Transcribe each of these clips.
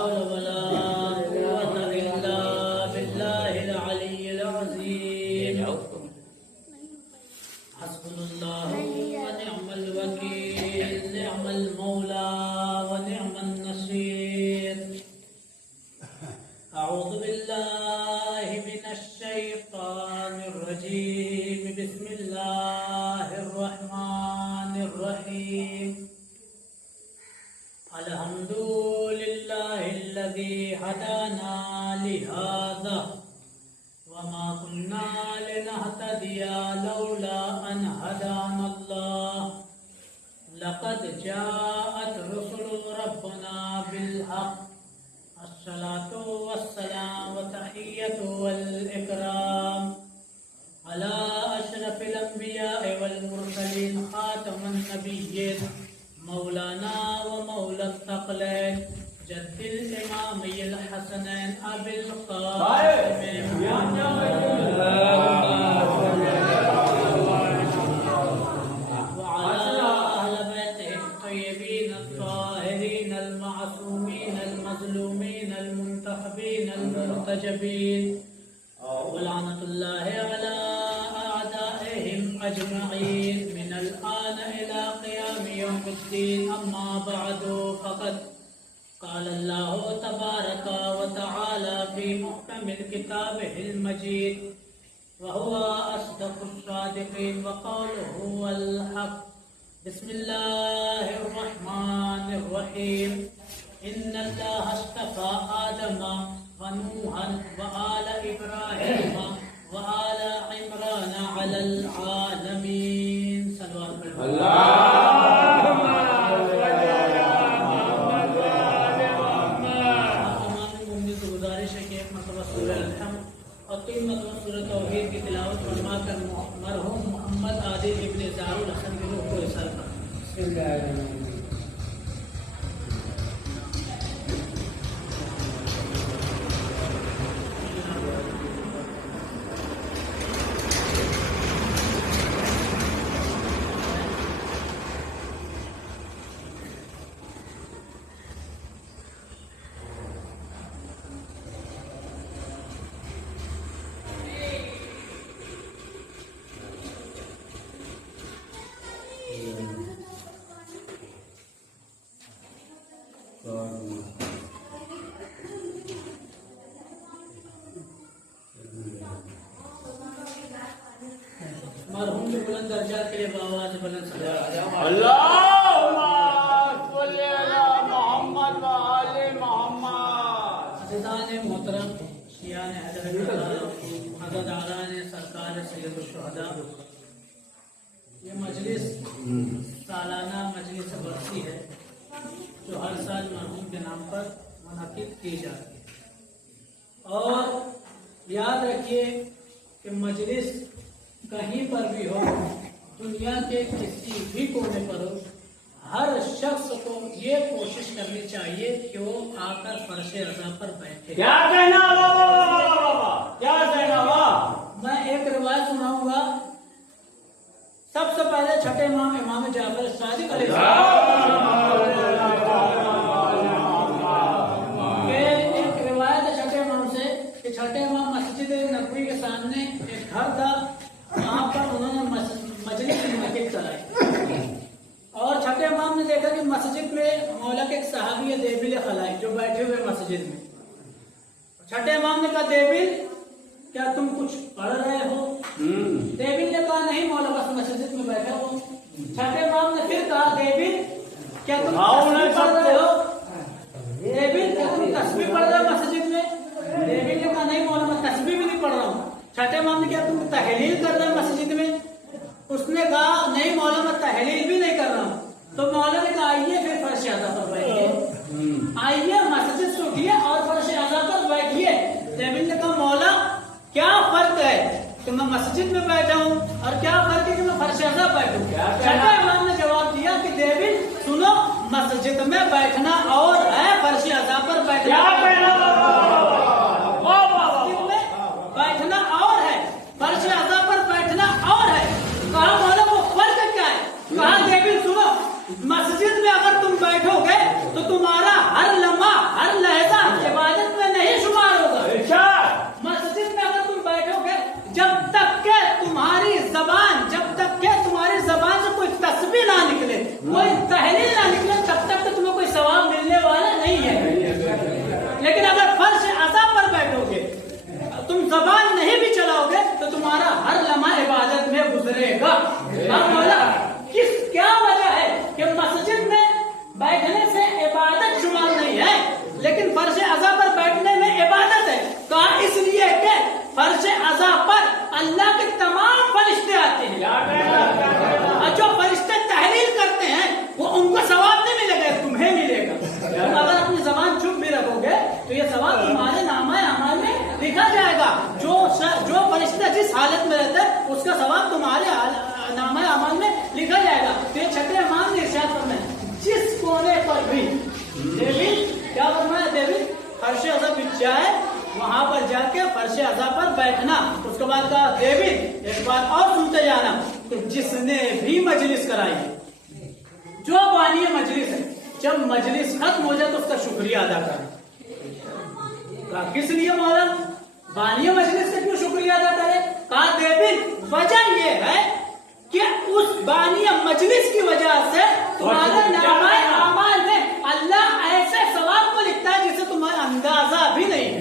حول ولا قوة إلا بالله العلي العظيم حسبنا الله ونعم الوكيل نعم المولى ونعم النصير أعوذ بالله من الشيطان الرجيم بسم الله الرحمن الرحيم الحمد لله الذي هدانا لهذا وما كنا لنهتدي لولا أن هدانا الله لقد جاءت رسل ربنا بالحق الصلاة والسلام وتحية والإكرام على أشرف الأنبياء والمرسلين خاتم النبيين مولانا ومولى الثقلين جد الإمامي الحسنين أبي القاسم وعلى أهل بيته الطيبين الطاهرين المعصومين المظلومين المنتخبين المرتجبين ولعنة الله على أعدائهم أجمعين من الآن إلى قيام يوم الدين أما بعد فقد قال الله تبارك وتعالى في محكم كتابه المجيد وهو أصدق الصادقين وقوله هو الحق بسم الله الرحمن الرحيم إن الله اصطفى آدم ونوحا وآل إبراهيم وآل عمران على العالمين صلوا على اللهم صل على محمد وآل محمد. گزارش ہے کہ ایک مرتبہ سورہ الحمد اور 3 مرتبہ سورہ توحید کی تلاوت فرما کر مرحوم محمد عادل ابن زار الحسن کی روح کو احسان کریں. بسم اللہ الرحمن الرحیم. مرحوم کے بلند درجات کے لیے بآواز بلند صلوات. اللهم صل على محمد وآل محمد. عزیزان محترم شیعان حضرت حضرت اعلیٰ سرکار سید الشہداء، یہ مجلس سالانہ مجلس برسی ہے جو ہر سال مرحوم کے نام پر منعقد کی جاتی ہے. اور یاد رکھیے کہ مجلس کہیں پر بھی ہو، دنیا کے کسی بھی کونے پر ہو، ہر شخص کو یہ کوشش کرنی چاہیے کہ وہ آ کر فرش رضا پر بیٹھے. کیا کہنا بابا، کیا کہنا بابا. میں ایک روایت سناؤں گا. سب سے پہلے چھٹے امام امام جعفر صادق علیہ السلام کہ ایک روایت ہے چھٹے امام سے کہ چھٹے امام مسجد نبوی کے سامنے ایک گھر تھا، وہاں پر انہوں نے مجلس منعقد کرائی اور چھٹے امام نے دیکھا کہ مسجد میں مولا کے ایک صحابی ہے دیبل خلائی جو بیٹھے ہوئے مسجد میں. چھٹے امام نے کہا دیبل کیا تم کچھ پڑھ رہے ہو؟ دیبل نے کہا نہیں مولا بس مسجد میں بیٹھا ہو. چھٹے امام نے پھر کہا دیبل کیا تم تسبیح پڑھ رہے ہو؟ دیبل کیا تم تسبیح پڑھ رہے ہو مسجد میں؟ دیبل نے کہا نہیں مولا میں تسبیح بھی نہیں پڑھ رہا ہوں. چھٹے امام نے کیا تم تحلیل کر رہے ہو مسجد میں؟ اس نے کہا نہیں مولا میں تحلیل بھی نہیں کر رہا ہوں. تو مولا نے کہا آئیے پھر فرش اعضا پر بیٹھیے، آئیے مسجد سے اٹھیے اور فرش اعضا پر بیٹھیے. دیبل نے کہا مولا کیا فرق ہے کہ میں مسجد میں بیٹھا ہوں اور کیا فرق ہے کہ میں فرش اعضا بیٹھوں؟ چھٹے امام نے جواب دیا کہ دیبل سنو، مسجد میں بیٹھنا اور ہے، فرش اعضا پر بیٹھنا بیٹھنا اور ہے، فرش اعضا پر بیٹھنا اور ہے. کہا مولا وہ فرق کیا ہے؟ کہا دیبل سنو، مسجد میں اگر تم بیٹھو گے تو تمہارا ہر لمحہ ہر لہجہ مولا کیا وجہ ہے کہ مسجد میں بیٹھنے سے عبادت شمار نہیں ہے لیکن فرش عزا پر بیٹھنے میں عبادت ہے؟ کہا اس لیے کہ فرش عزا پر اللہ کے تمام فرشتے آتے ہیں اور جو فرشتے تحلیل کرتے ہیں وہ ان کو ثواب نہیں ملے گا، تمہیں ملے گا۔ تم اگر اپنی زبان چپ بھی رکھو گے تو یہ ثواب تمہارے نامہ اعمال میں لکھا جائے گا۔ جو فرشتہ جس حالت میں رہتا ہے اس کا ثواب تمہارے نامہ اعمال میں لکھا جائے گا۔ تو یہ چھٹے امام نے ارشاد فرمایا جس کونے پر بھی دیوی کیا فرمایا، دیوی فرش عزا بچ جائے وہاں پر جا کے فرش عزا پر بیٹھنا۔ اس کے بعد کہا دیوی ایک بات اور سنتے جانا کہ جس نے بھی مجلس کرائی، جو بانی مجلس ہے، جب مجلس ختم ہو جائے تو اس کا شکریہ ادا کرے۔ کس لیے مولا بانی مجلس سے کیوں شکریہ ادا کرے؟ کہا دیوی وجہ یہ ہے کہ اس بانی مجلس کی وجہ سے تمہارے نامہ اعمال میں اللہ ایسے ثواب کو لکھتا ہے جسے تمہارا اندازہ بھی نہیں ہے۔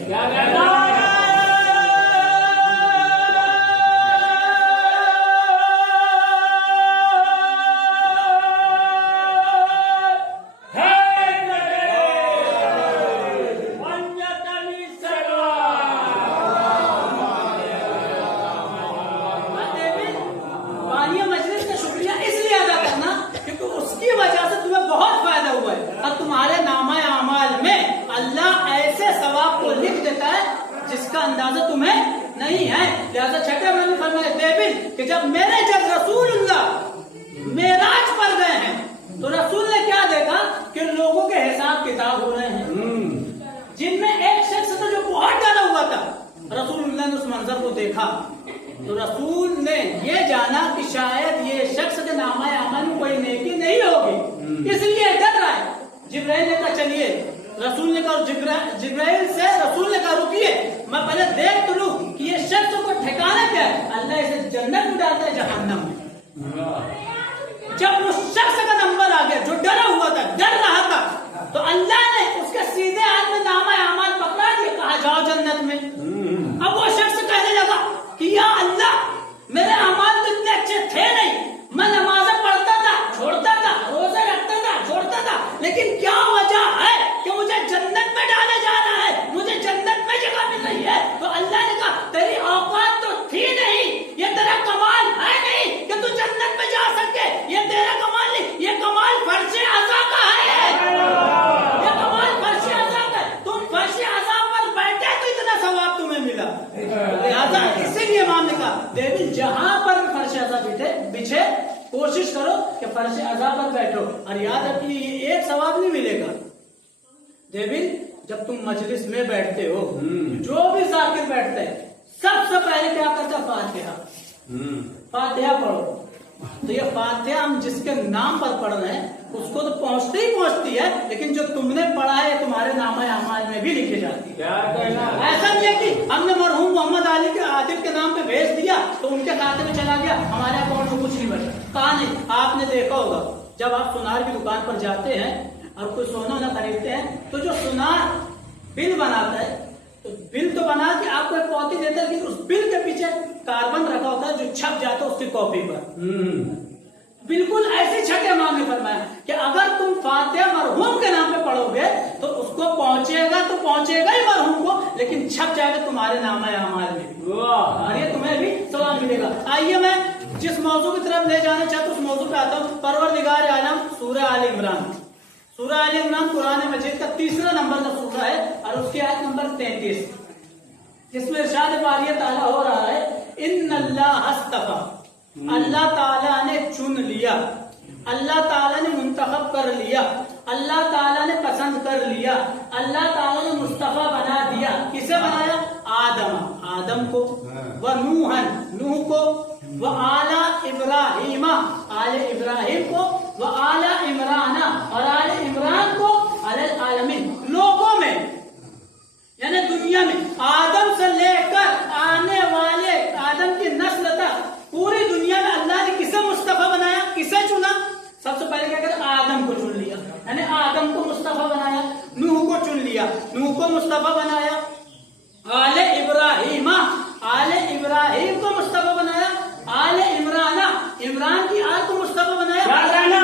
اندازہ تمہیں نہیں ہے۔ لہذا چھٹے میں نے فرمایا دیوی کہ جب میرے جب رسول اللہ معراج پر گئے ہیں تو رسول نے کیا دیکھا کہ لوگوں کے حساب کتاب ہو رہے ہیں، جن میں ایک شخص تھا جو بہت ڈرا ہوا تھا۔ رسول اللہ نے اس منظر کو دیکھا تو رسول نے یہ جانا کہ شاید یہ شخص کے نامہ اعمال میں کوئی نیکی نہیں ہوگی، اس لیے ڈر رہا ہے۔ جبرائیل نے کہا چلیے، رسول نے کہا جبرائیل سے رسول نے کہا رکیے میں پہلے دیکھ تو لوں کہ یہ شخص کو ٹھکانا کیا ہے۔ اللہ اسے جنت میں ڈالتا ہے جہنم میں۔ جب اس شخص کا نمبر آ گیا جو ڈرا ہوا تھا، ڈر رہا تھا، تو اللہ نے اس کے سیدھے ہاتھ میں نامہ اعمال پکڑا دیا، کہا جاؤ جنت میں۔ اب وہ شخص کہنے لگا کہ یا اللہ میرے اعمال تو اتنے اچھے تھے نہیں، میں نمازیں پڑھتا تھا، چھوڑتا تھا، روزے رکھتا تھا، چھوڑتا تھا، لیکن کیا وجہ ہے کہ مجھے جنت میں ڈالا جا رہا ہے، مجھے جنت میں جگہ مل رہی ہے؟ تو اللہ نے کہا تیری اوقات تو تھی نہیں، یہ تیرا کمال ہے نہیں کہ تو جنت میں جا سکے، یہ تیرا کمال نہیں، یہ کمال فرش عزا کا ہے، یہ کمال فرش عزا کا ہے۔ تم فرش عزا پر بیٹھے تو اتنا ثواب تمہیں ملا۔ لہذا اسی لیے امام نے کہا دیوی جہاں پر فرش عزا بچھے کوشش کرو کہ فرش عزا پر بیٹھو، اور یاد رکھیے یہ ایک ثواب نہیں ملے گا۔ دیوی جب تم مجلس میں بیٹھتے ہو، جو بھی ذاکر بیٹھتا ہے سب سے پہلے کیا کرتا ہے؟ فاتحہ پڑھو۔ تو یہ فاتحہ ہم جس کے نام پر پڑھ رہے ہیں اس کو تو پہنچتی ہی پہنچتی ہے، لیکن جو تم نے پڑھا ہے تمہارے نامہ اعمال میں بھی لکھی جاتی ہے۔ ایسا نہیں ہے کہ ہم نے مرحوم محمد علی کے عادل کے نام پہ بھیج دیا تو ان کے کھاتے میں چلا گیا، ہمارے اکاؤنٹ میں کچھ نہیں بچا۔ کہا نہیں، آپ نے دیکھا ہوگا جب آپ سونار کی دکان پر جاتے ہیں اور کوئی سونا نہ خریدتے ہیں تو جو سونار بل بناتا ہے تو بل تو بنا کے آپ کو ایک کاپی دیتا ہے، لیکن اس بل کے پیچھے کاربن رکھا ہوتا ہے جو چھپ جاتا ہے اس کی کاپی پر۔ بالکل ایسے چھٹے امام نے فرمایا کہ اگر تم فاتحہ مرحوم کے نام پہ پڑھو گے تو اس کو پہنچے گا تو پہنچے گا ہی مرحوم کو، لیکن چھپ جائے گا تمہارے نامہ اعمال میں، اور یہ تمہیں بھی ثواب ملے گا۔ آئیے میں جس موضوع کی طرف لے جانا چاہتا ہوں اس موضوع پہ آتا ہوں۔ پروردگار عالم، سورہ آل عمران۔ سورہ آل عمران قرآن مجید کا تیسرا نمبر کا سورہ ہے اور اس کی آیت نمبر 33، جس میں ارشاد باری تعالیٰ ہو رہا ہے ان اللہ اصطفیٰ، اللہ تعالیٰ نے چن لیا، اللہ تعالیٰ نے منتخب کر لیا، اللہ تعالیٰ نے پسند کر لیا، اللہ تعالیٰ نے مصطفیٰ بنا دیا۔ کسے بنایا؟ آدم کو، و نوحن، نوح کو، و آل ابراہیم، آل ابراہیم کو، و آل عمران، اور آل عمران کو، علی العالمین، لوگوں میں یعنی دنیا میں آدم سے لے کر آنے والے آدم کی نسل تک پوری دنیا میں اللہ نے کسے مصطفیٰ بنایا، کسے چنا؟ سب سے پہلے کیا کرتے؟ آدم کو چن لیا، یعنی آدم کو مصطفیٰ بنایا۔ نوح کو چن لیا، نوح کو مصطفیٰ بنایا۔ آل ابراہیم کو مصطفیٰ بنایا۔ آل عمران इमरान की आल को मुस्तफा बनाया याद रहना,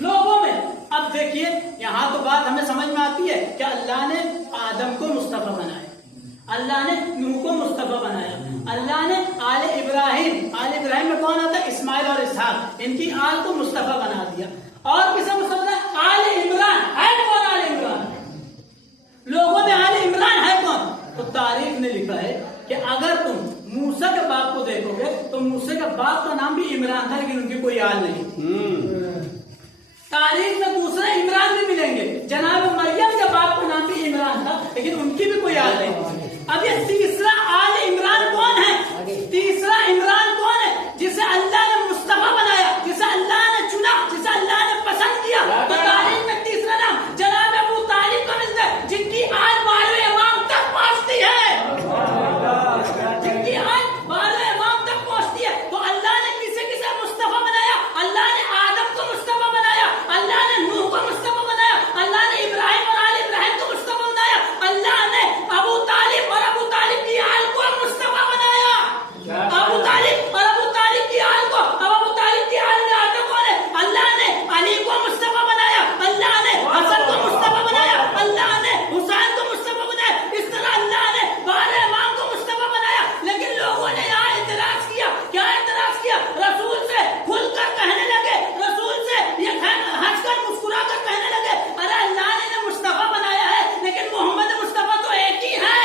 लोगों में। अब देखिए यहाँ तो बात हमें समझ में आती है कि अल्लाह ने आदम को मुस्तफा बनाया, अल्लाह ने नूह को मुस्तफा बनाया, अल्लाह ने आले इब्राहिम में कौन आता है? इस्माइल और इसहाक, इनकी आल को मुस्तफा बना दिया। और किसे मुस्तफा बनाया? आले इमरान है कौन? आले इमरान लोगों में आले इमरान है कौन? तो तारीख ने लिखा है कि अगर तुम मूसा के बाप को देखोगे तो मूसा के बाप का नाम भी इमरान था, लेकिन उनकी कोई आल नहीं। तारीख में दूसरे इमरान भी मिलेंगे, जनाब मरियम के बाप का नाम भी इमरान था, लेकिन उनकी भी कोई आल नहीं। अब ये तीसरा आल इमरान कौन है? तीसरा इमरान कौन है? जिसे अल्लाह ने मुस्तफा बनाया, जिसे अल्लाह ने चुना, जिसे अल्लाह ने पसंद किया। तो तारीख में तीसरा नाम जनाब अबू तालिब का मिलता है, जिनकी आल 12वें इमाम तक पहुंचती है, जिनकी आल 12वें इमाम तक पहुंचती है। तो अल्लाह ने किसे किसे मुस्तफा बनाया? अल्लाह ने आदम को मुस्तफा बनाया, अल्लाह ने नूह को मुस्तफा बनाया, अल्लाह ने इब्राहिम और आल इब्राहिम को मुस्तफा बनाया, अल्लाह ने अबू तालिब और अबू तालिब की आल को मुस्तफा बनाया। अबू तालिब और अबू तालिब की आल को, अब अबू तालिब की आल में आता कौन है? अल्लाह ने अली को मुस्तफा बनाया, अल्लाह ने हसन को मुस्तफा बनाया, अल्लाह ने हुसैन को मुस्तफा बनाया। इस तरह अल्लाह ने 12 इमाम को मुस्तफा बनाया। लेकिन लोगों ने यहाँ एतराज किया। क्या एतराज किया? रसूल से खुलकर कहने लगे, रसूल से ये हंसकर मुस्कुरा कर कहने लगे, अरे अल्लाह ने इन्हें मुस्तफा बनाया है, लेकिन मोहम्मद मुस्तफा तो एक ही है।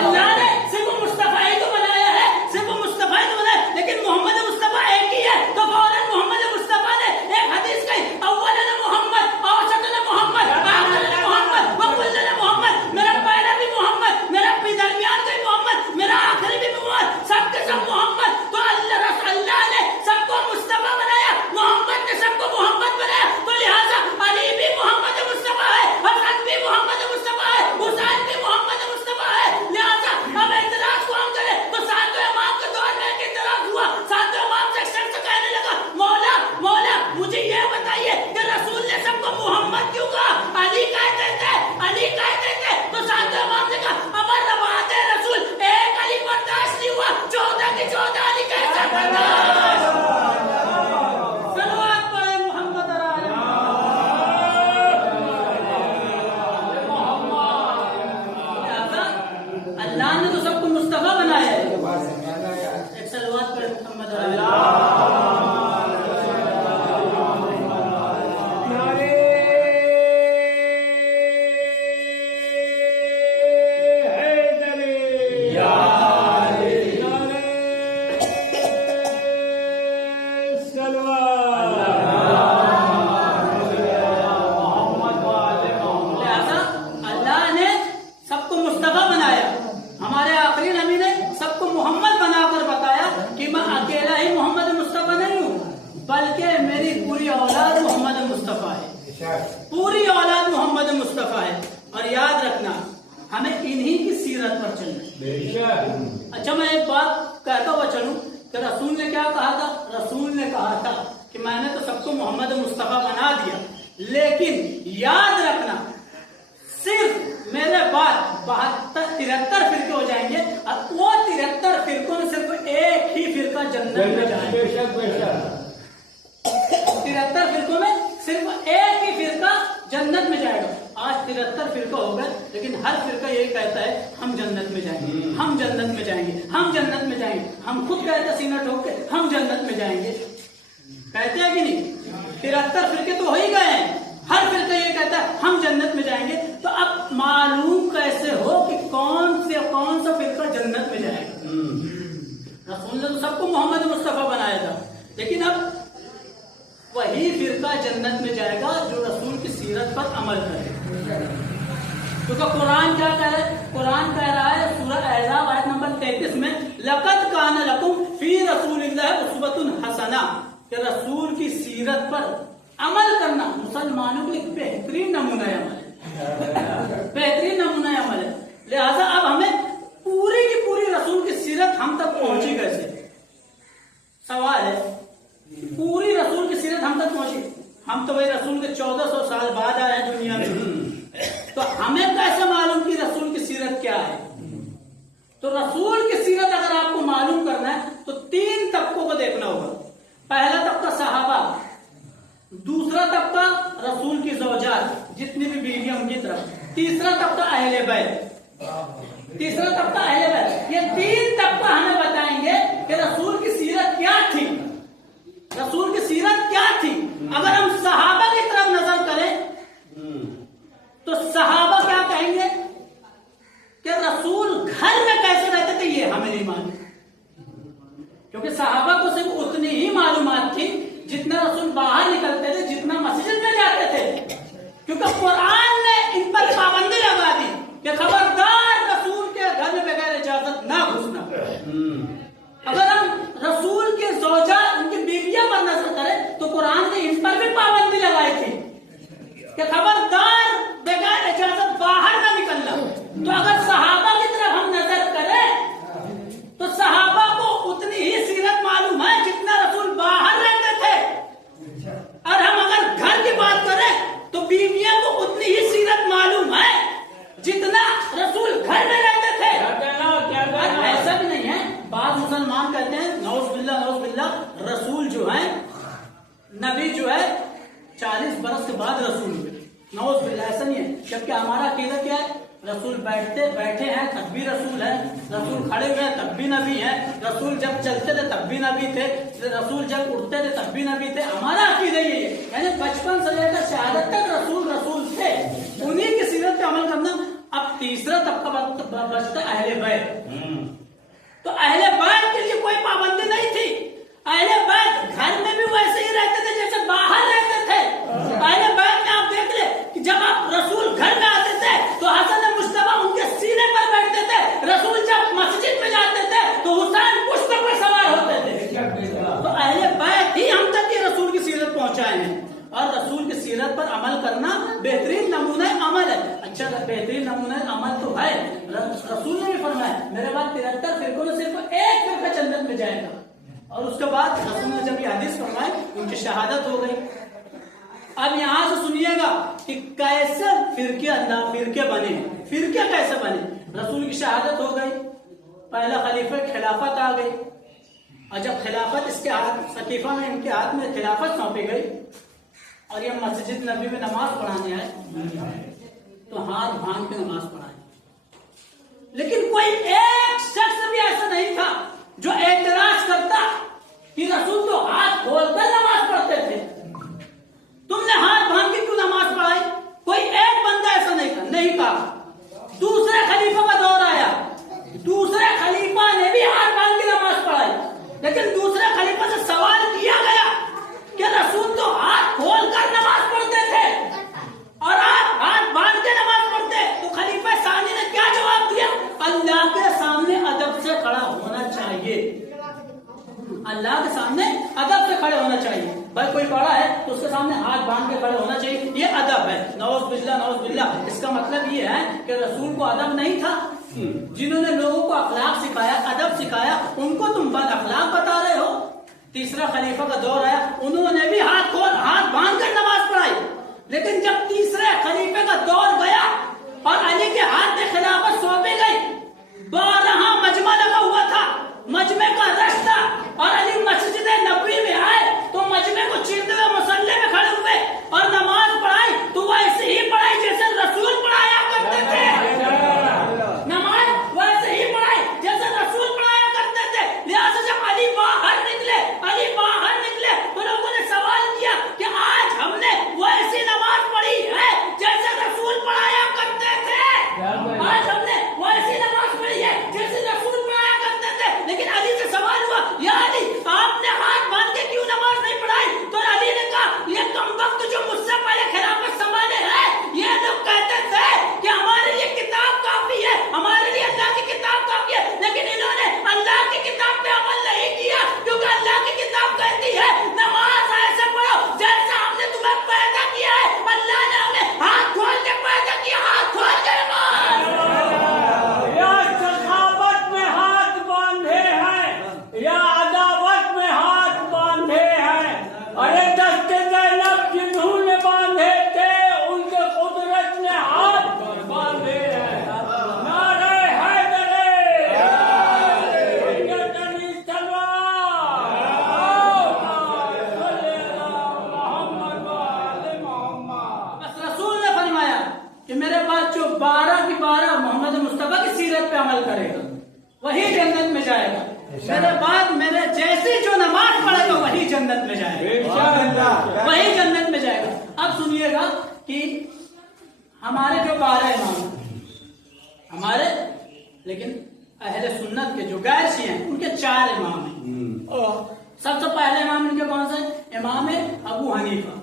अल्लाह ने सिर्फ मुस्तफा ही को बनाया है, सिर्फ मुस्तफा ही को बनाया, लेकिन मोहम्मद मुस्तफा एक ही है। तो फौरन मोहम्मद मुस्तफा ने एक हदीस कही, अव्वलन मोहम्मद, औसतन मोहम्मद, आखिरन मोहम्मद, व कुल्लन मोहम्मद। मेरा पहला भी मोहम्मद, मेरा भी दरमियान का भी मोहम्मद, मेरा आखिरी भी मोहम्मद, सबके सब मोहम्मद। तो अल्लाह ने सबको मुस्तफा बनाया, मोहम्मद ने सबको मोहम्मद बनाया। तो लिहाजा अली भी मोहम्मद मुस्तफा है, हसन भी मोहम्मद मुस्तफा है, हुसैन भी मोहम्मद मुस्तफा है। लिहाजा अब इतराज को हम करें तो सातवें इमाम के दौर में एक इतराज हुआ। सातवें इमाम से शख्स कहने लगा, मौला मुझे ये बताइए कि रसूल ने सबको मोहम्मद क्यों कहा? अली कहते थे, अली कहते थे। तो सातवें इमाम ने कहा, अमर रवात है रसूल, एक अली बर्दाश्त नहीं हुआ, 14 की 14 अली कैसे बर्दाश्त? सलवात पढ़े मोहम्मद अल्लाह ने तो सबको मुस्तफा बनाया है। एक सलवात पढ़े मोहम्मद पूरी औलाद मोहम्मद मुस्तफा है। और याद रखना हमें इन्हीं की सीरत पर चलना। अच्छा मैं एक बात कहता हुआ चलूं कि रसूल ने क्या कहा था? रसूल ने कहा था कि मैंने तो सबको मोहम्मद मुस्तफा बना दिया, लेकिन याद रखना सिर्फ मेरे बाद 73 फिरके हो जाएंगे, और वो 73 फिरकों में सिर्फ एक ही फिरका जन्नत में जाएगा। 73 फिरकों में सिर्फ एक ही फिरका जन्नत में जाएगा। आज 73 फिरका हो गए, लेकिन हर फिरका यही कहता है हम जन्नत में जाएंगे, हम जन्नत में जाएंगे, हम जन्नत में जाएंगे। हम खुद कहते सीना ठोक के हम जन्नत में जाएंगे, कहते हैं कि नहीं? 73 फिरके तो हो ही गए हैं, हर फिरका ये कहता है हम जन्नत में जाएंगे। तो अब मालूम कैसे हो कि कौन सा फिरका जन्नत में जाएगा? रसूल ने तो सबको मोहम्मद मुस्तफा बनाया था, लेकिन अब वही फिरका जन्नत में जाएगा जो रसूल की सीरत पर अमल करे। क्योंकि कुरान क्या कह रहा है? कुरान कह रहा है सूरह अहज़ाब आयत नंबर 33 में, लक़द कान लकुम फी रसूलिल्लाहि उस्वतुन हसना, कि रसूल की सीरत पर अमल करना मुसलमानों के लिए बेहतरीन नमूना अमल है, बेहतरीन नमूना अमल है। लिहाजा अब हमें पूरी की पूरी रसूल की सीरत हम तक पहुंची कैसे? सवाल है, पूरी रसूल की सीरत हम तक पहुंची? हम तो भाई रसूल के 1400 साल बाद आए हैं दुनिया में, तो हमें कैसे मालूम कि रसूल की सीरत क्या है? तो रसूल की सीरत अगर आपको मालूम करना है रसूल की ज़ौजात जितनी भी बीवियां उनकी तरफ, तीसरा तबका अहले बैत, तीसरा तबका अहले बैत। ये तीन तबका हमें बताएंगे कि रसूल की सीरत क्या थी, रसूल की सीरत क्या थी। अगर हम सहाबा की तरफ नजर करें तो सहाबा क्या कहेंगे कि रसूल घर में कैसे रहते थे ये हमें नहीं मालूम, क्योंकि सहाबा को सिर्फ उतनी ही मालूमात थी जितना रसूल बाहर निकलते थे, जितना मस्जिद में जाते थे, क्योंकि कुरान ने इन पर पाबंदी लगा दी कि खबरदार रसूल के घर में बगैर इजाजत ना घुसना। अगर हम रसूल के ज़ौजा उनकी बीवियां पर नजर करें तो कुरान ने इन पर भी पाबंदी लगाई थी कि खबरदार बगैर इजाजत बाहर ना निकलना। तो अगर सहाबा की तरफ हम नजर करें तो सहाबा को उतनी ही सीरत मालूम है जितना रसूल बाहर रहते थे, और हम अगर घर की बात करें तो बीवियों को उतनी ही सीरत मालूम है जितना रसूल घर में रहते थे। ऐसा भी नहीं है, बाद मुसलमान कहते हैं नौज़ बिल्लाह रसूल जो है, नबी जो है 40 बरस के बाद रसूल हुए, नौज़ बिल्लाह। ऐसा नहीं है, जबकि हमारा अकीदा क्या है, रसूल बैठे हैं तब भी रसूल है, रसूल खड़े हुए हैं तब भी नबी है, रसूल जब चलते थे तब भी नबी थे, रसूल जब उठते थे तब भी नबी थे। हमारा अकीदा यही है, यानी बचपन से लेकर शहादत तक रसूल थे, उन्हीं की सीरत पे अमल करना। अब तीसरा तबका बचता अहले बैत। तो अहले बैत के लिए कोई पाबंदी नहीं थी, अहले बैत घर में भी वैसे ही रहते थे जैसे बाहर रहते थे। अहले बैत में आप देख ले कि जब आप रसूल घर में आते थे तो हसन मुश्तबा उनके सीने पर बैठते थे, रसूल जब मस्जिद में जाते थे तो हुसैन पुश्त पर सवार होते थे। तो अहले बैत ही हम तक ये रसूल की सीरत पहुंचाए हैं, और रसूल की सीरत पर अमल करना बेहतरीन नमूना अमल है। अच्छा, बेहतरीन नमूना अमल तो है, रसूल ने भी फरमाया मेरे बाद 73 फिरकों में सिर्फ एक फिरका जन्नत में जाएगा, और उसके बाद रसूल ने जब ये हदीस फरमाई उनकी शहादत हो गई। अब यहां से सुनिएगा कि कैसे फिरके बने, फिरके कैसे बने। रसूल की शहादत हो गई, पहला खलीफा खिलाफत आ गई, और जब खिलाफत इसके हाथ सकीफा में इनके हाथ में खिलाफत सौंपी गई और ये मस्जिद नबी में नमाज पढ़ाने आए तो हाथ भांग के नमाज पढ़ाई। लेकिन कोई एक शख्स भी ऐसा नहीं था जो एतराज करता कि रसूल तो हाथ खोलकर नमाज पढ़ते थे, तुमने हाथ भांग के क्यों नमाज पढ़ाई। कोई एक बंदा ऐसा नहीं कहा। दूसरे खलीफा का दौर आया, दूसरे खलीफा ने भी हाथ भांग के नमाज पढ़ाई, लेकिन दूसरे खलीफा से सवाल किया गया कि रसूल तो हाथ खोलकर नमाज पढ़ते थे और आप हाथ बांध के नमाज पढ़ते। तो खलीफा सानी ने क्या जवाब दिया, अल्लाह के सामने अदब से खड़ा होना चाहिए, अल्लाह के सामने अदब से खड़े होना चाहिए। भाई कोई बड़ा है तो उसके सामने हाथ बांध के खड़े होना चाहिए, ये अदब है। नौज़ बिल्लाह। इसका मतलब ये है कि रसूल को अदब नहीं था। जिन्होंने लोगों को अखलाक सिखाया, अदब सिखाया, उनको तुम बद अखलाक बता रहे हो। तीसरा खलीफा का दौर आया, उन्होंने भी हाथ बांध कर नमाज पढ़ाई, लेकिन जब तीसरे खलीफे का दौर गया और अली के हाथ में खिलाफत सौंपी गई, 12 मजमा लगा हुआ था, मजमे का रश था, और अली मस्जिद नबवी में आए तो मजमे को चीरते हुए मुसल्ले में खड़े हुए और नमाज पढ़ाई तो वैसे ही पढ़ाई जैसे रसूल पढ़ाया करते थे। नमाज वैसे ही पढ़ाई जैसे रसूल पढ़ाया करते थे। लिहाजा जब अली बाहर निकले तो लोगों ने सवाल किया कि आज हमने वैसी नमाज पढ़ी है जैसे 12 की 12 मोहम्मद मुस्तफा की सीरत पे अमल करेगा वही जन्नत में जाएगा। मेरे बाद मेरे जैसे जो नमाज पढ़ेगा वही जन्नत में जाएगा, वही जन्नत में जाएगा। अब सुनिएगा कि हमारे जो 12 इमाम हमारे, लेकिन अहले सुन्नत के जो गैर शिया हैं उनके 4 इमाम हैं। सबसे पहले इमाम इनके कौन से? इमाम अबू हनीफा।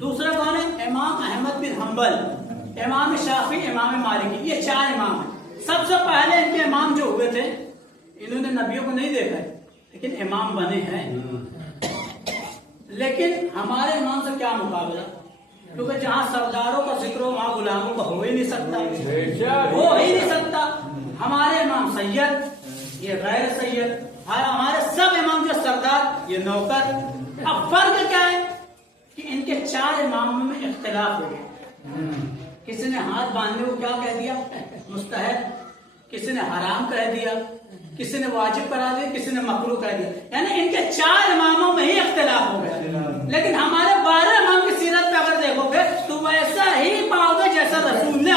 दूसरा कौन है? इमाम अहमद बिन हम्बल, इमाम शाफी, इमाम मालिकी। ये 4 इमाम हैं। सबसे पहले इनके इमाम जो हुए थे, इन्होंने नबियों को नहीं देखा है लेकिन इमाम बने हैं। लेकिन हमारे इमाम से क्या मुकाबला, क्योंकि जहाँ सरदारों का जिक्र हो वहाँ गुलामों का हो ही नहीं सकता, हो ही नहीं सकता। हमारे इमाम सैयद, ये गैर सैयद, हमारे सब इमाम जो सरदार, ये नौकर। अब फर्क क्या है कि इनके 4 इमामों में इख्तिलाफ हो गया। किसी ने हाथ बांधने को क्या कह दिया? मुस्तहब। किसी ने हराम कह दिया, किसी ने वाजिब करा दिया, किसी ने मकरूह कह दिया। यानी इनके 4 इमामों में ही इख्तिलाफ हो गया। लेकिन हमारे 12 इमाम की सीरत पे अगर देखोगे तो वैसा ही पाओगे जैसा रसूल ने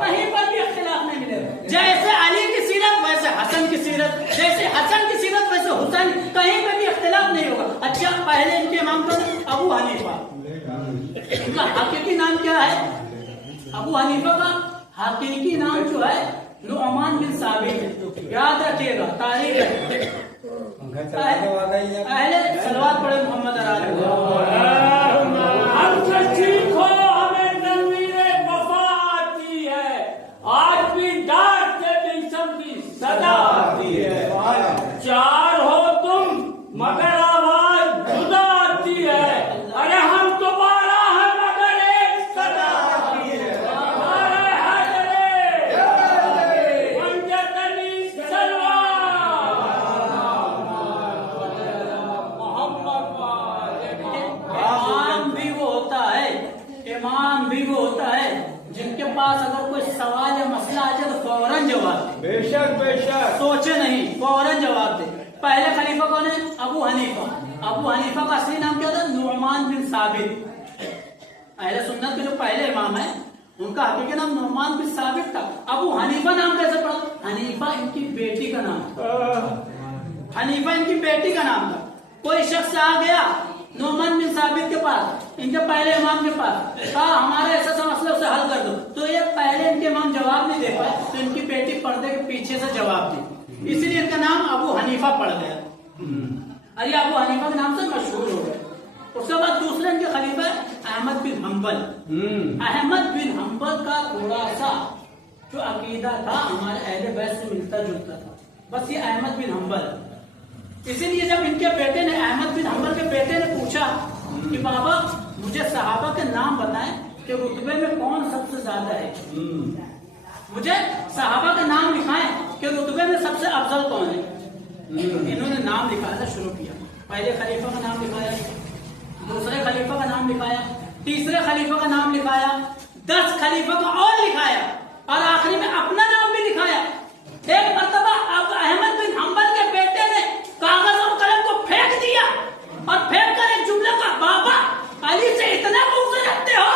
कहीं पर भी इख्तिलाफ नहीं मिलेगा। जैसे अली की सीरत वैसे हसन की सीरत, जैसे हसन की सीरत वैसे हुसैन, कहीं पर भी इख्तिलाफ नहीं होगा। अच्छा, पहले इनके इमाम तो अबू हनीफा, इनका हकीकी नाम क्या है? अबू हनीफा का हकीकी नाम जो है नुअमान बिन साबित। याद रखिएगा, तारीख है। पहले सलवात पढ़े मोहम्मद हमसे सीखो, हमें तनवीरे वफा आती है, आज भी डांट के जिस्म की सदा आती है। 4 हो तुम मगर आवाज जुदा आती है, अरे हम तो 12 हैं मगर एक सदा आती है। इमाम भी वो होता है जिनके पास अगर कोई सवाल या मसला आ जाए तो फौरन जवाब दे। बेशक बेशक, सोचे नहीं, फौरन जवाब दे। पहले खलीफा कौन है? अबू हनीफा। अबू हनीफा का असली नाम क्या था? नुअमान बिन साबित। अहले सुन्नत के जो पहले इमाम है उनका हकीकी नाम नुअमान बिन साबित था। अबू हनीफा नाम कैसे पड़ा? हनीफा इनकी बेटी का नाम था। हनीफा इनकी बेटी का नाम था। कोई शख्स आ गया नुअमान बिन साबित के पास, इनके पहले इमाम के पास, कहा हमारे ऐसा मसला उसे हल कर दो। तो ये पहले इनके इमाम जवाब नहीं दे पाए तो इनकी बेटी पर्दे के पीछे से जवाब दी, इसीलिए इनका नाम अबू हनीफा पड़ गया। अरे अबू हनीफा के नाम से मशहूर हो गए। उसके बाद दूसरे इनके खलीफा अहमद बिन हम्बल। अहमद बिन हम्बल का थोड़ा सा जो अकीदा था हमारे अहले बैत से मिलता जुलता था, बस ये अहमद बिन हम्बल। इसीलिए जब इनके बेटे ने, अहमद बिन हम्बल के बेटे ने पूछा कि बाबा मुझे सहाबा के नाम बताएं कि रुतबे में कौन सबसे ज्यादा है, मुझे सहाबा का नाम लिखाएं कि रुतबे में सबसे अफजल कौन है। इन्होंने नाम लिखाना शुरू किया। पहले खलीफा का नाम लिखाया, दूसरे खलीफा का नाम लिखाया, तीसरे खलीफा का नाम लिखाया, 10 खलीफा का और लिखाया और आखिरी में अपना नाम भी लिखाया। एक मर्तबा अब अहमद बिन हम्बल के बेटे ने कागज और कलम को फेंक दिया और फेंक कर एक जुमला का, बाबा अली से इतना बुग़्ज़ रखते हो,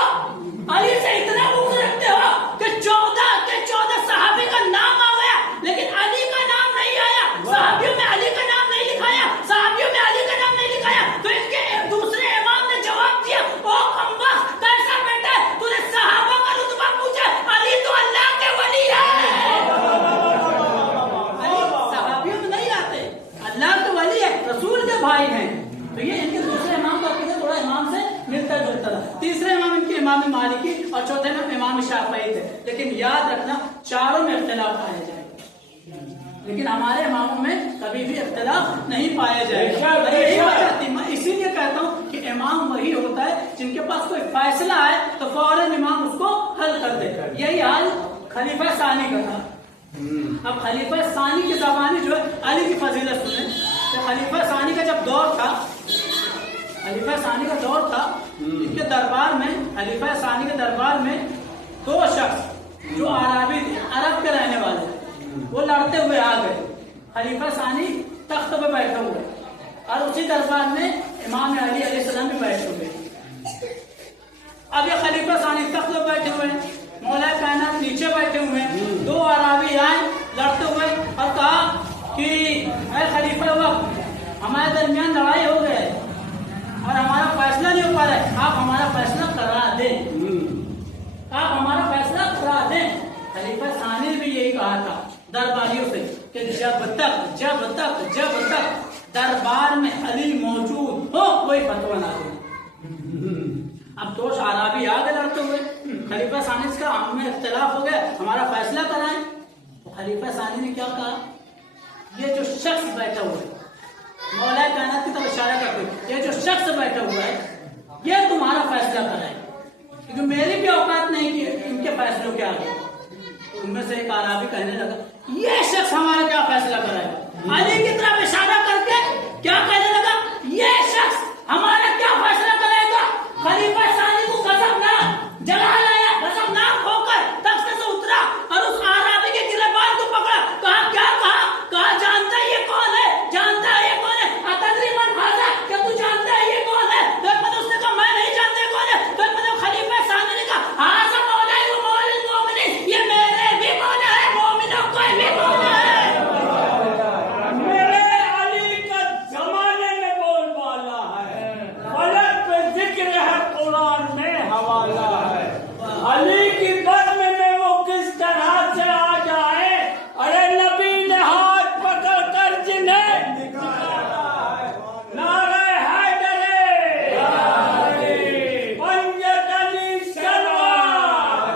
अली से इतना बुग़्ज़ रखते हो कि 14 सहाबी का नाम आ गया लेकिन अली का नाम नहीं आया, सहाबियों में अली का नाम नहीं लिखाया, सहाबियों में अली का नाम नहीं लिखाया। तो इनके दूसरे इमाम ने जवाब दिया, ओ कमबख्त, कैसा बेटा है तूने सहाबा का रुतबा पूछा, अली तो अल्लाह के वली है। सहाबियों में नहीं आते, अल्लाह के वली है, रसूल के भाई हैं। तो ये इनके दूसरे इमाम का थोड़ा इमाम से मिलता जुलता था। तीसरे इमाम इनके इमाम मालिकी और चौथे में इमाम शाफई थे। लेकिन याद रखना चारों में इख्तिलाफ पाया जाएगा, लेकिन हमारे इमामों में कभी भी इख्तिलाफ नहीं पाया जाएगा। मैं इसीलिए कहता हूँ कि इमाम वही होता है जिनके पास कोई फैसला है तो फौरन इमाम उसको हल कर देता है। यही हाल खलीफा सानी का था। अब खलीफा सानी की ज़बानी जो है, अली की फजीलत सुने तो खलीफा सानी का जब दौर था, खलीफा सानी का दौर था, इनके दरबार में, खलीफा सानी के दरबार में 2 शख्स जो अरबी थे, अरब के रहने वाले, वो लड़ते हुए आ गए। खलीफा सानी तख्त पे बैठे हुए और उसी दरबार में इमाम अली अलैहिस्सलाम भी बैठे हुए। दरमियान लड़ाई हो गई और हमारा फैसला नहीं हो पा रहा है, आप हमारा फैसला करा दें, आप हमारा फैसला करा दें। खलीफा सानी ने भी यही कहा था दरबारियों से कि जब तक दरबार में अली मौजूद हो कोई फतवा ना दे। अब दोष आराबी आ गए लड़ते हुए, खलीफा सानी का हमें इख्तिलाफ हो गया, हमारा फैसला कराएं। तो खलीफा सानी ने क्या कहा, ये जो शख्स बैठा हुआ है, मौला कायनात की तरफ इशारा करते हुए, ये जो शख्स बैठा हुआ है ये तुम्हारा फैसला कराए, क्योंकि मेरी भी औकात नहीं कि इनके फैसलों के आगे। उनमें से एक आराबी कहने लगा, ये शख्स हमारा क्या फैसला कराएगा? अली की तरफ इशारा करके क्या कहने लगा, ये शख्स हमारा क्या फैसला कराएगा? खलीफा सानी को गजबनाक जलाल आया, गजबनाक होकर तख्त से उतरा और उस आराबी के गिरबान को पकड़ा। कहा क्या कहा जानता है ये कौन है? जानता है ये कौन है? अतदरी मन हाजा, क्या तू जानता है ये कौन है? तो एक मतलब उसने कहा मैं नहीं जानता कौन है। तो एक मतलब खलीफा सानी ने कहा हाजा मौला है, वो मौला मोमिन, ये मेरे भी मौला है, मोमिनों कोई भी मौला है। मेरे अली का जमाने में बोलबाला है, फलक पे जिक्र है, कुरान में हवाला है। अली की बज़्म में वो किस तरह से आ जाए, अरे नबी ने हाथ पकड़ कर जिन्हें निकाला है। नारे हैदरे पंजत अली सलवार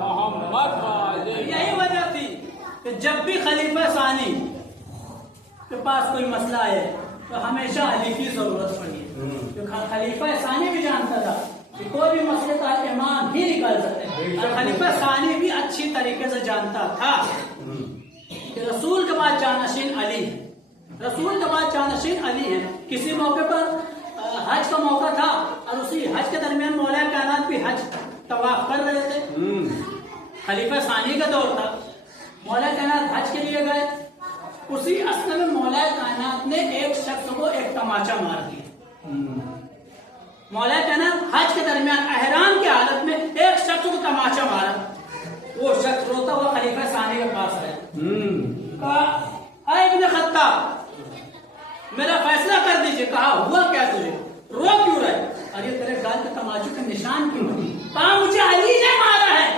मोहम्मद। यही वजह थी कि जब भी खलीफा सानी के पास कोई मसला आए तो हमेशा अली की जरूरत पड़ी है। तो खलीफा सानी भी जानता था कि कोई भी मसले का इमाम ही निकाल सकते हैं, और खलीफा सानी भी अच्छी तरीके से जानता था कि रसूल के बाद जानशीन अली है, रसूल के बाद जानशीन अली है। किसी मौके पर हज का मौका था और उसी हज के दरमियान मौला कायनात भी हज तवाफ कर रहे थे। खलीफा सानी का दौर था, मौला कायनात हज के लिए गए। उसी असर में मौला कायनात ने एक शख्स को एक तमाचा मार दिया। मौला कायनात हज के दरमियान एहराम की हालत में एक शख्स को तमाचा मारा। वो शख्स रोता हुआ खलीफा सानी के पास आया, कहा ऐ इब्न खत्ताब मेरा फैसला कर दीजिए। कहा हुआ क्या तुझे, रो क्यों रहे? अरे तेरे गाल पे तमाचू के निशान क्यों है? कहा मुझे अली ने मारा है।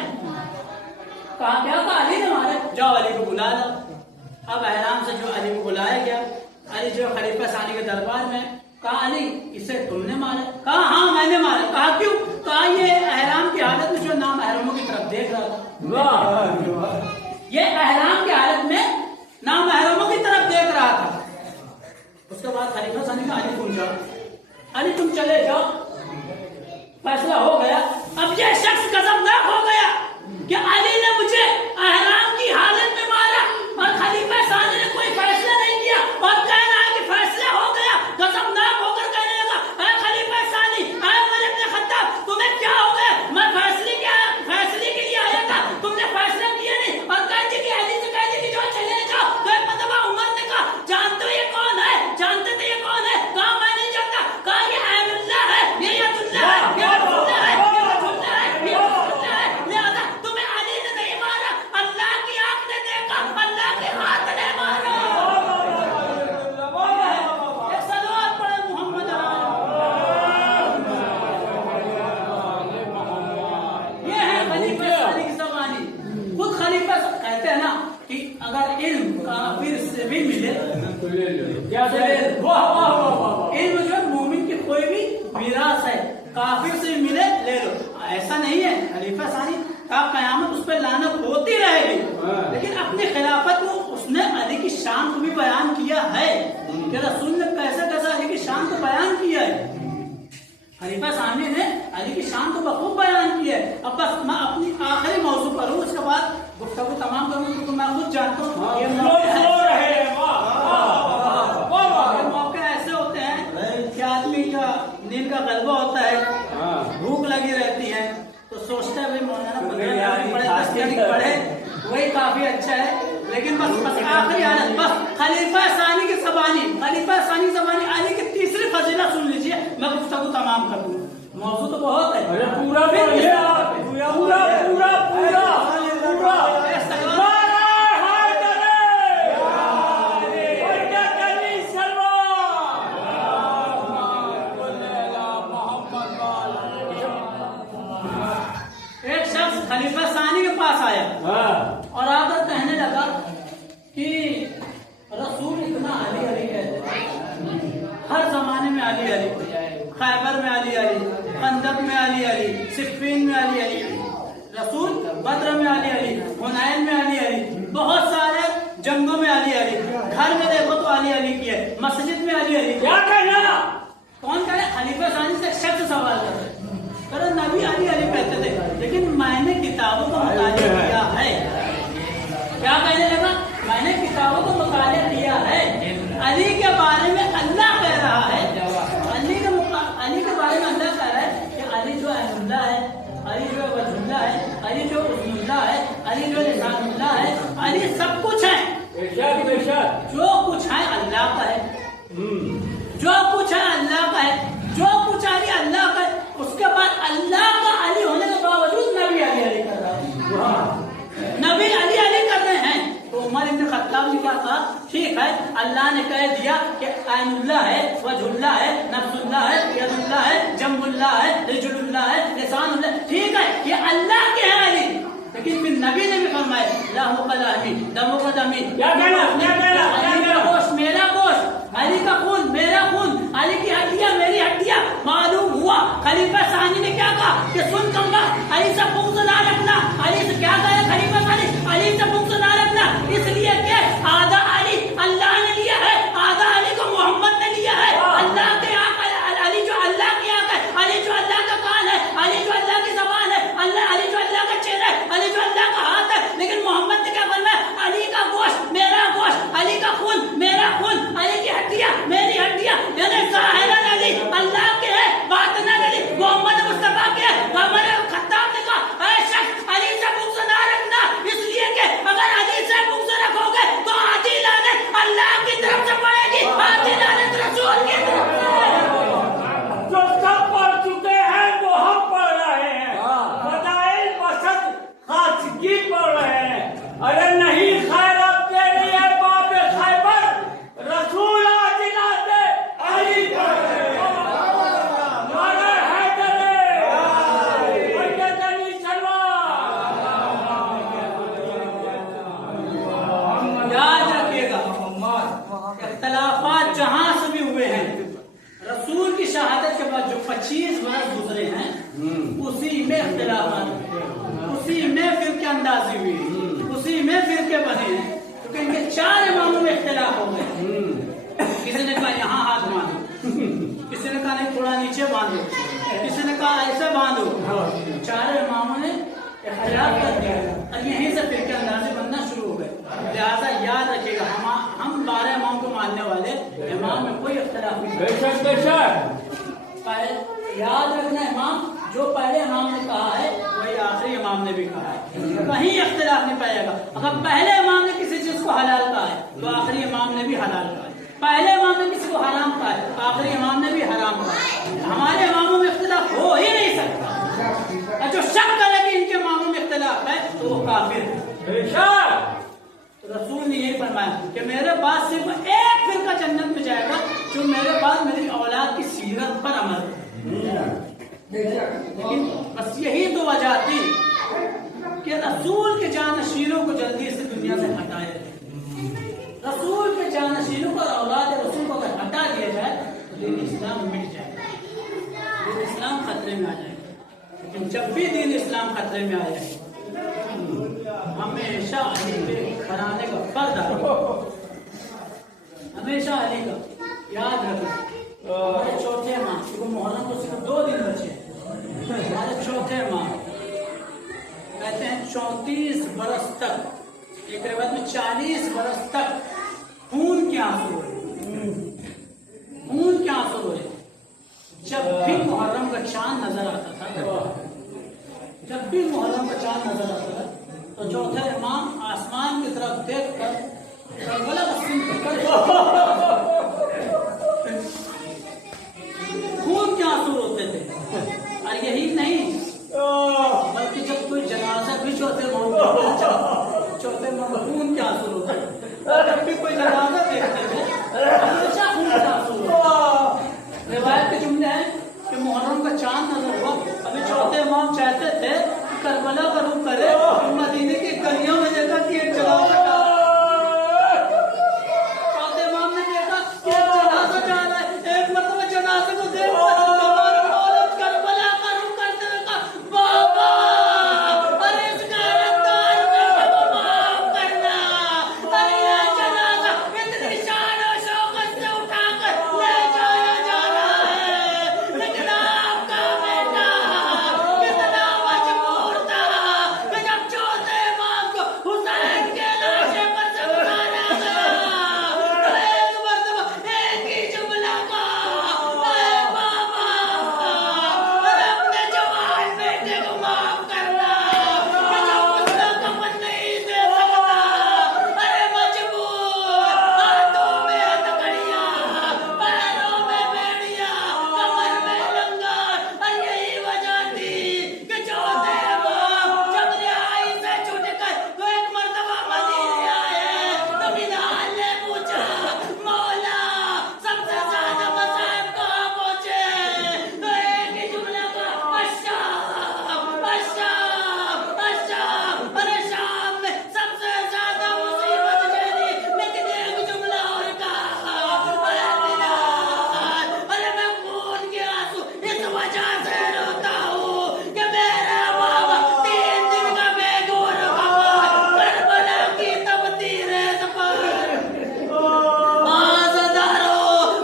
कहा क्या? कहा अली ने मारा है, जाओ अली को बुला लो। अब एहराम से जो अली को बुलाया गया, अली जो खलीफा सानी के दरबार में, कहा अली इसे तुमने मारा? कहा हाँ मैंने मारा। कहा क्यों? कहा ये एहराम की हालत में जो नाम अहरमों की तरफ देख रहा था, ये एहराम की हालत में नाम अहरमों की तरफ देख रहा था। उसके बाद खलीफा सानी का अली तुम जाओ, अली तुम चले जाओ, फैसला हो गया। अब ये शख्स गजबनाक हो गया कि अली ने मुझे एहराम की हालत में मारा और खलीफा सानी ने कोई फैसला नहीं किया और कहना है कि फैसला हो गया। गजबनाक होकर कहने लगा, ऐ खलीफा सानी, ऐ उमर इब्न खत्ताब, तुम्हें क्या हो गया? मैं फैसले के लिए आया था, तुमने फैसला किया नहीं और कहते कि अली से कहते कि जो चले जाओ। तो एक मतलब उमर ने कहा जानते हो ये कौन है? जानते थे ये कौन है? कहा मैं नहीं जानता। कहा ये अहमुल्लाह है, ये अब्दुल्लाह है, ये अब्दुल्लाह है, ये अब्दुल्लाह है, ये अब्दुल्लाह है। लिहाजा तुम्हें अली ने नहीं मारा, अल्लाह की आंख ने देखा, अल्लाह के हाथ ने मारा। एक सलवात पढ़े मोहम्मद। ये है खलीफा सानी की ज़बानी। खुद खलीफा कहते हैं ना कि अगर इल्म काफिर से भी मिले, इल्म जो मोमिन की कोई भी विरासत है, काफिर से भी मिले ले लो, ऐसा नहीं है। खलीफा सानी का कयामत उस पर लानत होती रहेगी, लेकिन अपनी खिलाफत में उसने अली की शान को भी बयान किया है कि रसूल ने कैसे कैसे अली की शान को बयान किया है। खलीफा सानी ने अली की शान को बखूब बयान किया है। अब बस मैं अपनी आखिरी मौजू पर हूँ, उसके बाद गुफ्तगू तमाम करूँ, क्योंकि मैं खुद जानता हूँ ये मौके ऐसे होते हैं कि आदमी का नींद का गलबा होता है, भूख लगी रहती है, तो सोचता है भाई मौलाना पढ़े वही काफी अच्छा है। लेकिन बस आखिरी हालत, बस खलीफा सानी की ज़बानी, खलीफा सानी ज़बानी अली की तीसरी फजीलत सुन लीजिए, मैं गुफ्तगू तमाम कर दूँ। मौजू तो बहुत है, पूरा पूरा खलीफा सानी के पास आया हाँ। और आकर कहने लगा कि रसूल इतना अली अली कहते हैं, हर जमाने में अली अली, खैबर में अली अली, खंदक में अली अली, सिफ्फीन में अली अली, रसूल बद्र में अली अली, हुनैन में अली अली, बहुत सारे जंगों में अली अली, घर में देखो तो अली अली की है, मस्जिद में अली अली। क्या कहना? कौन कह रहे? खलीफा सानी से शख्स सवाल कर रहे, करो नबी अली अली कहते थे, लेकिन मैंने किताबों को मुतालिया किया है। क्या कहने लगा? मैंने किताबों को मुतालिया किया है, अली के बारे में अल्लाह कह रहा है, अली के बारे में अल्लाह कह रहा है कि अली जो अहमुल्लाह है, अली जो वजहुल्लाह है, अली जो उस्मुल्लाह है, अली जो लिसानुल्लाह है, अली सब कुछ है। बेशक बेशक। जो कुछ है अल्लाह का है, जो कुछ है अल्लाह का है, जो कुछ अली अल्लाह का है। उसके बाद अल्लाह का अली होने के बावजूद नबी अली अली कर रहा है, नबी अली अली कर रहे हैं। तो उमर इब्न खत्ताब ने क्या कहा? ठीक है, अल्लाह ने कह दिया कि ऐनुल्लाह है, वजहुल्लाह है, नफ्सुल्लाह है, यदुल्लाह है, जम्बुल्लाह है, रिजुलुल्लाह है, लिसानुल्लाह, ठीक है, ये अल्लाह के हैं अली। लेकिन फिर नबी ने भी फरमाया लाहु कलामी दमु कदमी, क्या कहना? क्या कहना? अली का गोश्त मेरा गोश्त, अली का खून मेरा खून, अली की हड्डियां मेरी हड्डियां। मालूम हुआ खलीफा सानी ने क्या कहा कि सुन कमला, अली से बुग़्ज़ ना रखना। अली से क्या कहा खलीफा सानी? अली से बुग़्ज़ ना रखना, इसलिए कि आधा अली अल्लाह ने लिया है, आधा अली को मोहम्मद ने लिया है। अल्लाह के अली जो अल्लाह की आंख है, अली जो अल्लाह का कान है, अली जो अल्लाह की ज़बान है, अली जो अल्लाह का चेहरा है, अली जो अल्लाह का हाथ है। लेकिन मोहम्मद ने क्या फरमाया? अली का गोश्त मेरा गोश्त, अली का खून मेरा खून, अली की हड्डियां मेरी हड्डियां। यानी ज़ाहिरन अली अल्लाह के है, बातिनन अली मोहम्मद मुस्तफा के है। उमर खत्ताब ने कहा ऐ शख्स अली से बुग़्ज़ ना रखना, इसलिए कि अगर अली से बुग़्ज़ रखोगे तो आधी लानत अल्लाह की तरफ से पड़ेगी, आधी लानत रसूल की तरफ से। जो सब पढ़ चुके हैं वो हम पढ़ रहे हैं, फदाइल मसद खासगी पढ़ रहे हैं। अरे नहीं, खैर अब तेरी है बाप खैबर, रसूल आदिलाते अली पढ़ रहे हैं। नारे हैदरे, सैयद अली सलवान। याद रखिएगा, इख्तिलाफात जहां से भी हुए हैं, रसूल की शहादत के बाद जो 25 वर्ष गुजरे हैं उसी में इख्तिलाफात हुए, उसी में फिरके अंदाजी हुई, उसी में फिरके बने हैं। क्योंकि इनके 4 इमामों में इख्तिलाफ हो गए। किसी ने कहा यहाँ हाथ बांधो, किसी ने कहा नहीं थोड़ा नीचे बांधो, किसी ने कहा ऐसे बांधो। 4 इमामों ने इख्तिलाफ कर दिया और यहीं से फिरके अंदाजी बनना शुरू हो गए। लिहाजा याद रखिएगा, हम 12 इमाम को मानने वाले, इमाम में कोई इख्तिलाफ नहीं। बेशक बेशक। याद रखना, इमाम जो पहले इमाम ने कहा है वही आखिरी इमाम ने भी कहा है, कहीं इख्तिलाफ नहीं पाएगा। अगर पहले इमाम ने किसी चीज को हलाल कहा है तो आखिरी इमाम ने भी हलाल कहा है, पहले इमाम ने किसी को हराम कहा है तो आखिरी इमाम ने भी हराम कहा है। हमारे इमामों में इख्तिलाफ हो ही नहीं सकता, और जो शक करे कि इनके इमामों में इख्तिलाफ है तो वो काफिर है। बेशक। रसूल ने यही फरमाया कि मेरे बाद सिर्फ एक फिरका जन्नत में जाएगा जो मेरे बाद मेरी औलाद की सीरत पर अमल करे। लेकिन बस यही तो वजह थी कि रसूल के जानशीनों को जल्दी से दुनिया से हटाया जाए। रसूल के जानशीनों को, औलाद रसूल को अगर हटा दिया जाए तो दीन इस्लाम मिट जाएगा, दीन इस्लाम खतरे में आ जाएगा। लेकिन जब भी दीन इस्लाम खतरे में आ जाए हमेशा अली पे बनाने का फर्ज है, हमेशा अली का। याद रखना, हमारे चौथे माह, क्योंकि मुहर्रम को सिर्फ 2 दिन बचे हैं, हमारे चौथे माह कहते हैं 34 बरस तक, एक रिवायत में 40 बरस तक खून के आंसू हुए, खून के आंसू हुए। जब भी मुहर्रम का चांद नजर आता था, जब भी मुहर्रम का चांद नजर आता था तो चौथे इमाम आसमान की तरफ देख कर खून के आंसू रोते थे। और यही नहीं, बल्कि जब कोई जनाजा भी चौथे इमाम खून के आंसू रोते थे। जब भी कोई जनाजा देखते थे हमेशा खून के आंसू रोते। रिवायत के जुमले हैं कि मुहर्रम का चांद नजर हुआ, अभी चौथे इमाम चाहते थे करबला का रुख करे, मदीने की गलियों में देखा कि एक जनाजा जा रहा है। चौथे इमाम ने देखा कि एक जनाजा जा रहा है। एक मरतबा जनाजे को देख करबला का रुख करते हुए कहा, बाबा अरे इसका रफ्तार बेटे को माफ करना, अरे ये जनाजा इतनी शान और शौकत से उठाकर ले जाया जा रहा है, लेकिन आपका बेटा कितना मजबूर था कि जब चौथे इमाम को हुसैन के लाशे पर से उठाया गया तो एक मरतबा एक ही जुमला कहा, अरे बाबा अरे अपने जवान बेटे को माफ करना कि जो उसका कफन नहीं दे सकता, अरे मजबूर, हाथों में हथकड़ियां, पैरों में बेड़ियां, कमर में लंगर, और यही वजह थी कि चौथे इमाम जब रिहाई से छूटकर वो एक मरतबा मदीने आए तो बिलाल ने पूछा, मौला सबसे ज्यादा मसाइब कहाँ पहुंचे? तो एक ही जुमला का अश्शाम अश्शाम अश्शाम, अरे शाम में सबसे ज्यादा मुसीबत झेली, लेकिन एक जुमला और कहा, अरे बिलाल अरे मैं खून के आंसू इस वजह से रोता हूँ कि मेरे बाबा 3 दिन का बेघोर वफात करबला की तबतीरें पर।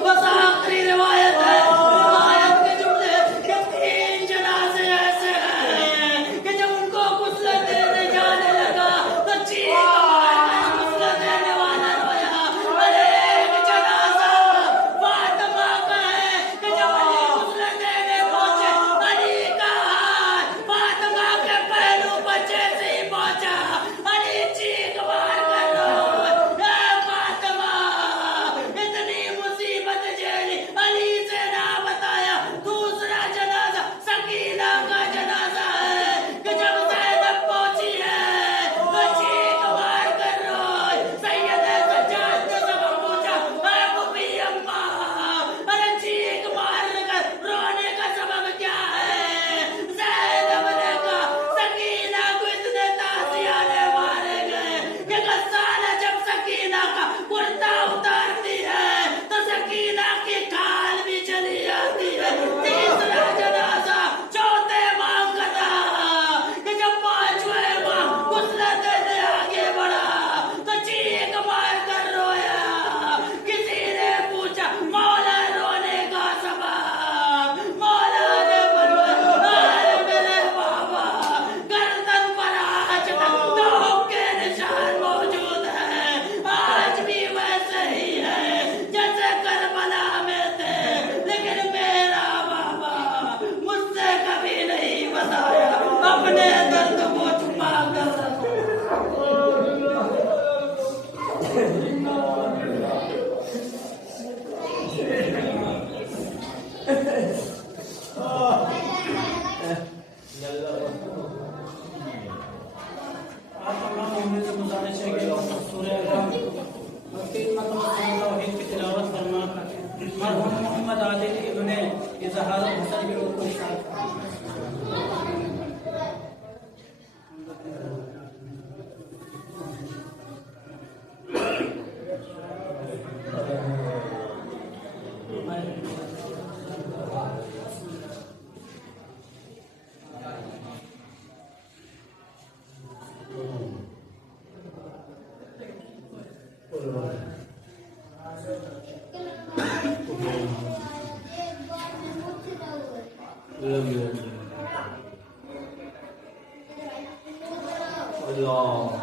बस आखिरी रिवायत है, रिवायत के जुमले के 3 जनाजे ऐसे हैं कि जब उनको गुस्ल देने जाने लगा तो चीख मारकर गुस्ल देने वाला रोया। अरे एक जनाजा फातिमा का है कि जब अली गुस्ल देने पहुंचे, अली का हाथ फातिमा के पहलू पर जैसे ही पहुंचा, अली चीख मारकर रोए, ए फातिमा इतनी मुसीबत झेली, अली से ना बताया। दूसरा जनाजा सकीना का जनाजा है कि जब ज़ैनब पहुंची है तो चीख मारकर रोए। सैयद सज्जाद ने सबक पूछा, ए पुप्पी अम्मा अरे चीख मारकर रोने का सबब क्या है? ज़ैनब ने कहा, सकीना को इतने ताज़ियाने मारे गए कि गस्साना जब सकीना का कुर्ता उतारती है तो सकीना की खाल भी चली जाती है। तीसरा जनाजा चौथे इमाम का था कि जब 5वें इमाम गुस्ल देने आगे बढ़ा तो चीख मारकर रोया। किसी ने पूछा, मौला रोने का सबब? मौला ने फरमाया, अरे मेरे बाबा गर्दन पर आज तक नोक के निशान मौजूद हैं, आज भी वैसे ही है जैसे करबला में थे, लेकिन मेरा बाबा मुझसे कभी नहीं बताया, अपने दर्द को छुपा कर रखो। आप तमाम मोमिन से गुजारिश है कि सूरह अल-कम और 3 मरतबा सूरह तौहीद की तिलावत फरमा कर मरहूम मोहम्मद आदिल इब्ने इजहार हुसैन के रूप में शामिल Allah